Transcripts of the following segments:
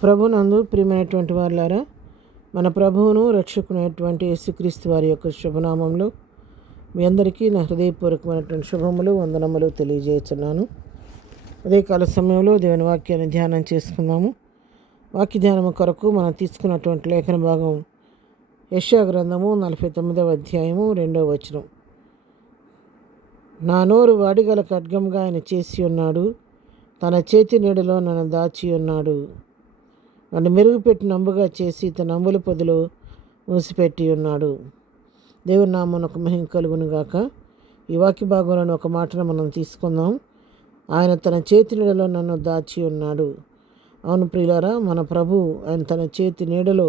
ప్రభునందు ప్రియమైనటువంటి వారులారా, మన ప్రభువును రక్షకునైనటువంటి యేసుక్రీస్తు వారి యొక్క శుభనామంలో మీ అందరికీ నా హృదయపూర్వకమైనటువంటి శుభములు వందనములు తెలియజేస్తున్నాను. ఉదయకాల సమయంలో దేవుని వాక్యాన్ని ధ్యానం చేసుకుందాము. వాక్య ధ్యానము కొరకు మనం తీసుకున్నటువంటి లేఖన భాగం యెషయా గ్రంథము 49వ అధ్యాయము 2వ వచనం. నా నోరు వాడిగల ఖడ్గంగా ఆయన చేసి ఉన్నాడు, తన చేతి నీడలో నన్ను దాచి ఉన్నాడు. నన్ను మెరుగుపెట్టి నంబుగా చేసి తన అంబుల పొదిలో మూసిపెట్టి ఉన్నాడు. దేవుని నామమునకు మహిమ కలుగును గాక. ఈ వాక్య భాగంలోని ఒక మాటను మనం తీసుకుందాం. ఆయన తన చేతి నీడలో నన్ను దాచి ఉన్నాడు. అవును ప్రియులారా, మన ప్రభు ఆయన తన చేతి నీడలో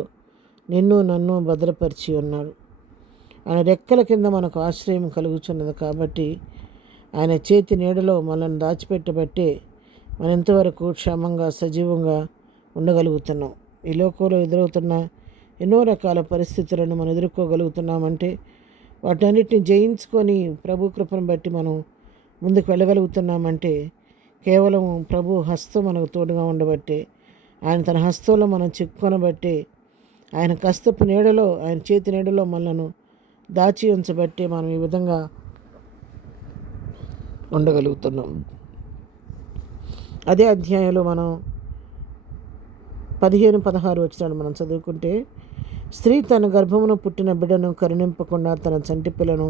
నిన్ను నన్ను భద్రపరిచి ఉన్నాడు. ఆయన రెక్కల కింద మనకు ఆశ్రయం కలుగుచున్నది కాబట్టి ఆయన చేతి నీడలో మనల్ని దాచిపెట్టబట్టే మనం ఇంతవరకు క్షేమంగా సజీవంగా ఉండగలుగుతున్నాం. ఈ లోకంలో ఎదురవుతున్న ఎన్నో రకాల పరిస్థితులను మనం ఎదుర్కోగలుగుతున్నామంటే వాటన్నిటిని జయించుకొని ప్రభు కృపను బట్టి మనం ముందుకు వెళ్ళగలుగుతున్నామంటే కేవలం ప్రభు హస్తం మనకు తోడుగా ఉండబట్టే, ఆయన తన హస్తంలో మనం చిక్కుకొనబట్టే, ఆయన కస్తపు నీడలో ఆయన చేతి నీడలో మనలను దాచి ఉంచబట్టే మనం ఈ విధంగా ఉండగలుగుతున్నాం. అదే అధ్యాయంలో మనం 15-16 వచనాలు మనం చదువుకుంటే, స్త్రీ తన గర్భమును పుట్టిన బిడ్డను కరుణింపకుండా తన చంటి పిల్లను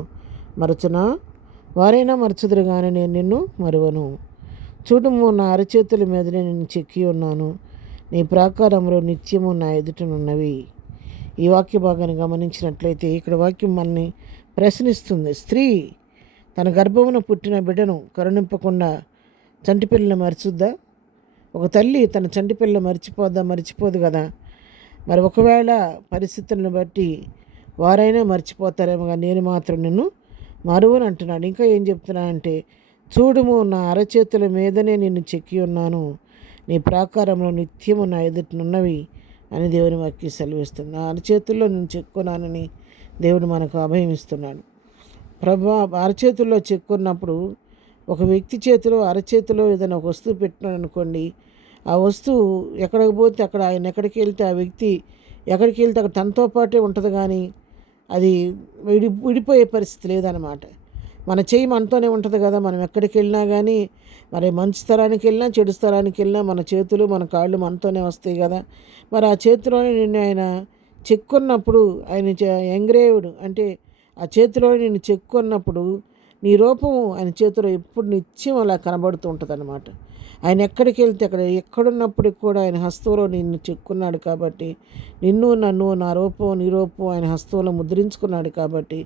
మరచునా, వారైనా మరచుదురు కానీ నేను నిన్ను మరువను. చూడుము, నా అరచేతుల మీదనే నేను చెక్కి ఉన్నాను, నీ ప్రాకారంలో నిత్యము నా ఎదుటనున్నవి. ఈ వాక్య భాగాన్ని గమనించినట్లయితే ఇక్కడ వాక్యం మనల్ని ప్రశ్నిస్తుంది. స్త్రీ తన గర్భమును పుట్టిన బిడ్డను కరుణింపకుండా చంటి పిల్లని మరచుద్దా? ఒక తల్లి తన చంటి పిల్ల మర్చిపోదు కదా. మరి ఒకవేళ పరిస్థితులను బట్టి వారైనా మర్చిపోతారేమో, కానీ నేను మాత్రం నిన్ను మరువని అంటున్నాడు. ఇంకా ఏం చెప్తున్నానంటే, చూడుము, నా అరచేతుల మీదనే నిన్ను చెక్కి ఉన్నాను, నీ ప్రాకారంలో నిత్యము నా ఎదుటనున్నవి అని దేవుని వాక్యం సెలవిస్తుంది. నా అరచేతుల్లో నేను చెక్కున్నానని దేవుడు మనకు అభయం ఇస్తున్నాడు. అరచేతుల్లో చెక్కున్నప్పుడు ఒక వ్యక్తి చేతిలో అరచేతిలో ఏదైనా ఒక వస్తువు పెట్టినాడు అనుకోండి, ఆ వస్తువు ఎక్కడికి పోతే అక్కడ ఆయన ఎక్కడికి వెళ్తే ఆ వ్యక్తి ఎక్కడికి వెళ్తే అక్కడ తనతో పాటే ఉంటుంది, కానీ అది విడిపోయే పరిస్థితి లేదనమాట. మన చెయ్యి మనతోనే ఉంటుంది కదా. మనం ఎక్కడికి వెళ్ళినా కానీ, మరి మంచి స్థలానికి వెళ్ళినా చెడు స్థలానికి వెళ్ళినా మన చేతులు మన కాళ్ళు మనతోనే వస్తాయి కదా. మరి ఆ చేతిలోనే నిన్ను ఆయన చెక్కున్నప్పుడు, ఆయన ఎంగ్రేవ్డ్ అంటే ఆ చేతిలో నిన్ను చెక్కున్నప్పుడు నీ రూపం ఆయన చేతిలో ఎప్పుడు నిత్యం అలా కనబడుతూ ఉంటుంది అన్నమాట. ఆయన ఎక్కడికి వెళ్తే అక్కడ ఎక్కడున్నప్పటికి కూడా ఆయన హస్తంలో నిన్ను చెక్కున్నాడు కాబట్టి, నిన్ను నన్ను నా రూపం నీ రూపం ఆయన హస్తంలో ముద్రించుకున్నాడు కాబట్టి,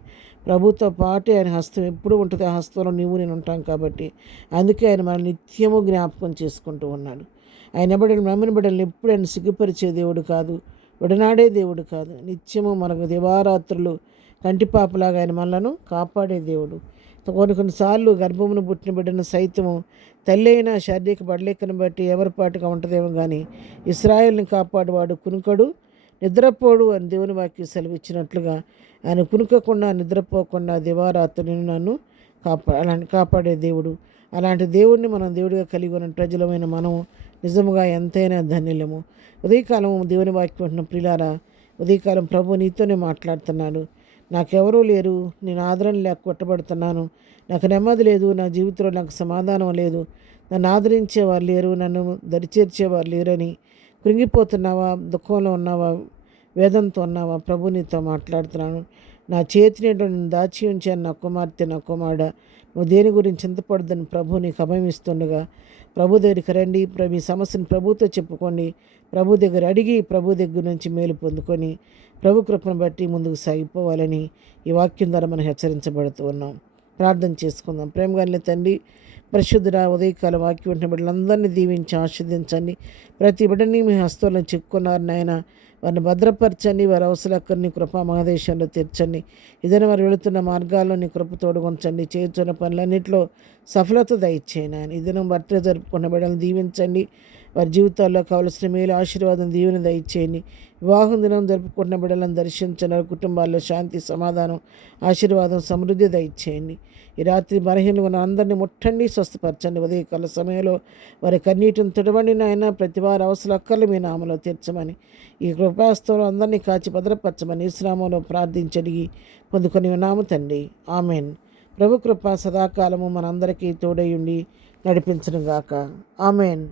ప్రభుతో పాటే ఆయన హస్తం ఎప్పుడు ఉంటుంది. ఆ హస్తంలో నీవు నేను ఉంటాం కాబట్టి అందుకే ఆయన మన నిత్యము జ్ఞాపకం చేసుకుంటూ ఉన్నాడు. ఆయన నమ్మిన బిడ్డలను ఎప్పుడు ఆయన సిగ్గుపరిచే దేవుడు కాదు, విడనాడే దేవుడు కాదు. నిత్యము మనకు దివారాత్రులు కంటిపాపలాగా ఆయన మనలను కాపాడే దేవుడు. కొన్నిసార్లు గర్భమును పుట్టిన బిడ్డను సైతము తల్లి అయినా శారీరక బడలేకను బట్టి ఎవరి పాటుగా ఉంటుందేమో, కానీ ఇశ్రాయేల్ని కాపాడువాడు కునుకడు నిద్రపోడు అని దేవుని వాక్యం సెలవిచ్చినట్లుగా ఆయన కునుకకుండా నిద్రపోకుండా దివారాత్రులను నన్ను కాపాడే దేవుడు. అలాంటి దేవుడిని మనం దేవుడిగా కలిగి ఉన్న ప్రజలమైన మనం నిజముగా ఎంతైనా ధన్యులము. ఉదయకాలం దేవుని వాక్యం ఉంటున్న ప్రియులారా, ఉదయకాలం ప్రభు నీతోనే మాట్లాడుతున్నాడు. నాకెవరూ లేరు, నేను ఆదరణ లేక కొట్టబడుతున్నాను, నాకు నెమ్మది లేదు, నా జీవితంలో నాకు సమాధానం లేదు, నన్ను ఆదరించేవారు లేరు, నన్ను దరిచేర్చేవారు లేరని కృంగిపోతున్నావా, దుఃఖంలో ఉన్నావా, వేదంతో ఉన్నావా? ప్రభు నీతో మాట్లాడుతున్నాను. నా చేతిని నేను దాచి ఉంచాను, నా కుమార్తె నా కుమారుడా, నువ్వు దేని గురించి చింతపడదని ప్రభు నీకు అభయమిస్తుండగా ప్రభు దగ్గరికి రండి. మీ సమస్యను ప్రభుతో చెప్పుకోండి, ప్రభు దగ్గర అడిగి ప్రభు దగ్గర నుంచి మేలు పొందుకొని ప్రభు కృపను బట్టి ముందుకు సాగిపోవాలని ఈ వాక్యం ద్వారా మనం హెచ్చరించబడుతూ ఉన్నాం. ప్రార్థన చేసుకుందాం. ప్రేమగానే తండ్రి, పరిశుద్ధుడా, ఉదయకాల వాక్యం ఉంటున్న బిడ్డలందరినీ దీవించి ఆస్వాదించండి. ప్రతి బిడ్డని మీ హస్తాలను చెక్కున్నారు నాయన, వారిని భద్రపరచండి. వారి అవసరాలను నీ కృపా మహాదేశంలో తీర్చండి. ఇదని వారు వెళుతున్న మార్గాల్లో నీ కృప తోడుగొంచండి. చేస్తున్న పనులన్నింటిలో సఫలత దయచేయండి. ఆయన ఇదినం బర్త్డే జరుపుకున్న బిడ్డలను దీవించండి. వారి జీవితాల్లో కావలసిన మేలు ఆశీర్వాదం దీవెన దయచేయండి. వివాహం దినం జరుపుకుంటున్న బిడ్డలను దర్శించండి. వారి కుటుంబాల్లో శాంతి సమాధానం ఆశీర్వాదం సమృద్ధి దయచేయండి. ఈ రాత్రి బలహీనగా ఉన్న అందరినీ ముట్టండి, స్వస్థపరచండి. ఉదయకాల సమయంలో వారి కన్నీటిని తుడవండి నాయన. ప్రతి వారి అవసరం అక్కర్లు మీ నామలో తీర్చమని, ఈ కృపాస్తంలో అందరినీ కాచి భద్రపరచమని శ్రామంలో ప్రార్థించడిగి పొందుకొని ఉన్నాము తండ్రి. ఆమెన్. ప్రభు కృప సదాకాలము మనందరికీ తోడయుండి నడిపించునుగాక. ఆమెన్.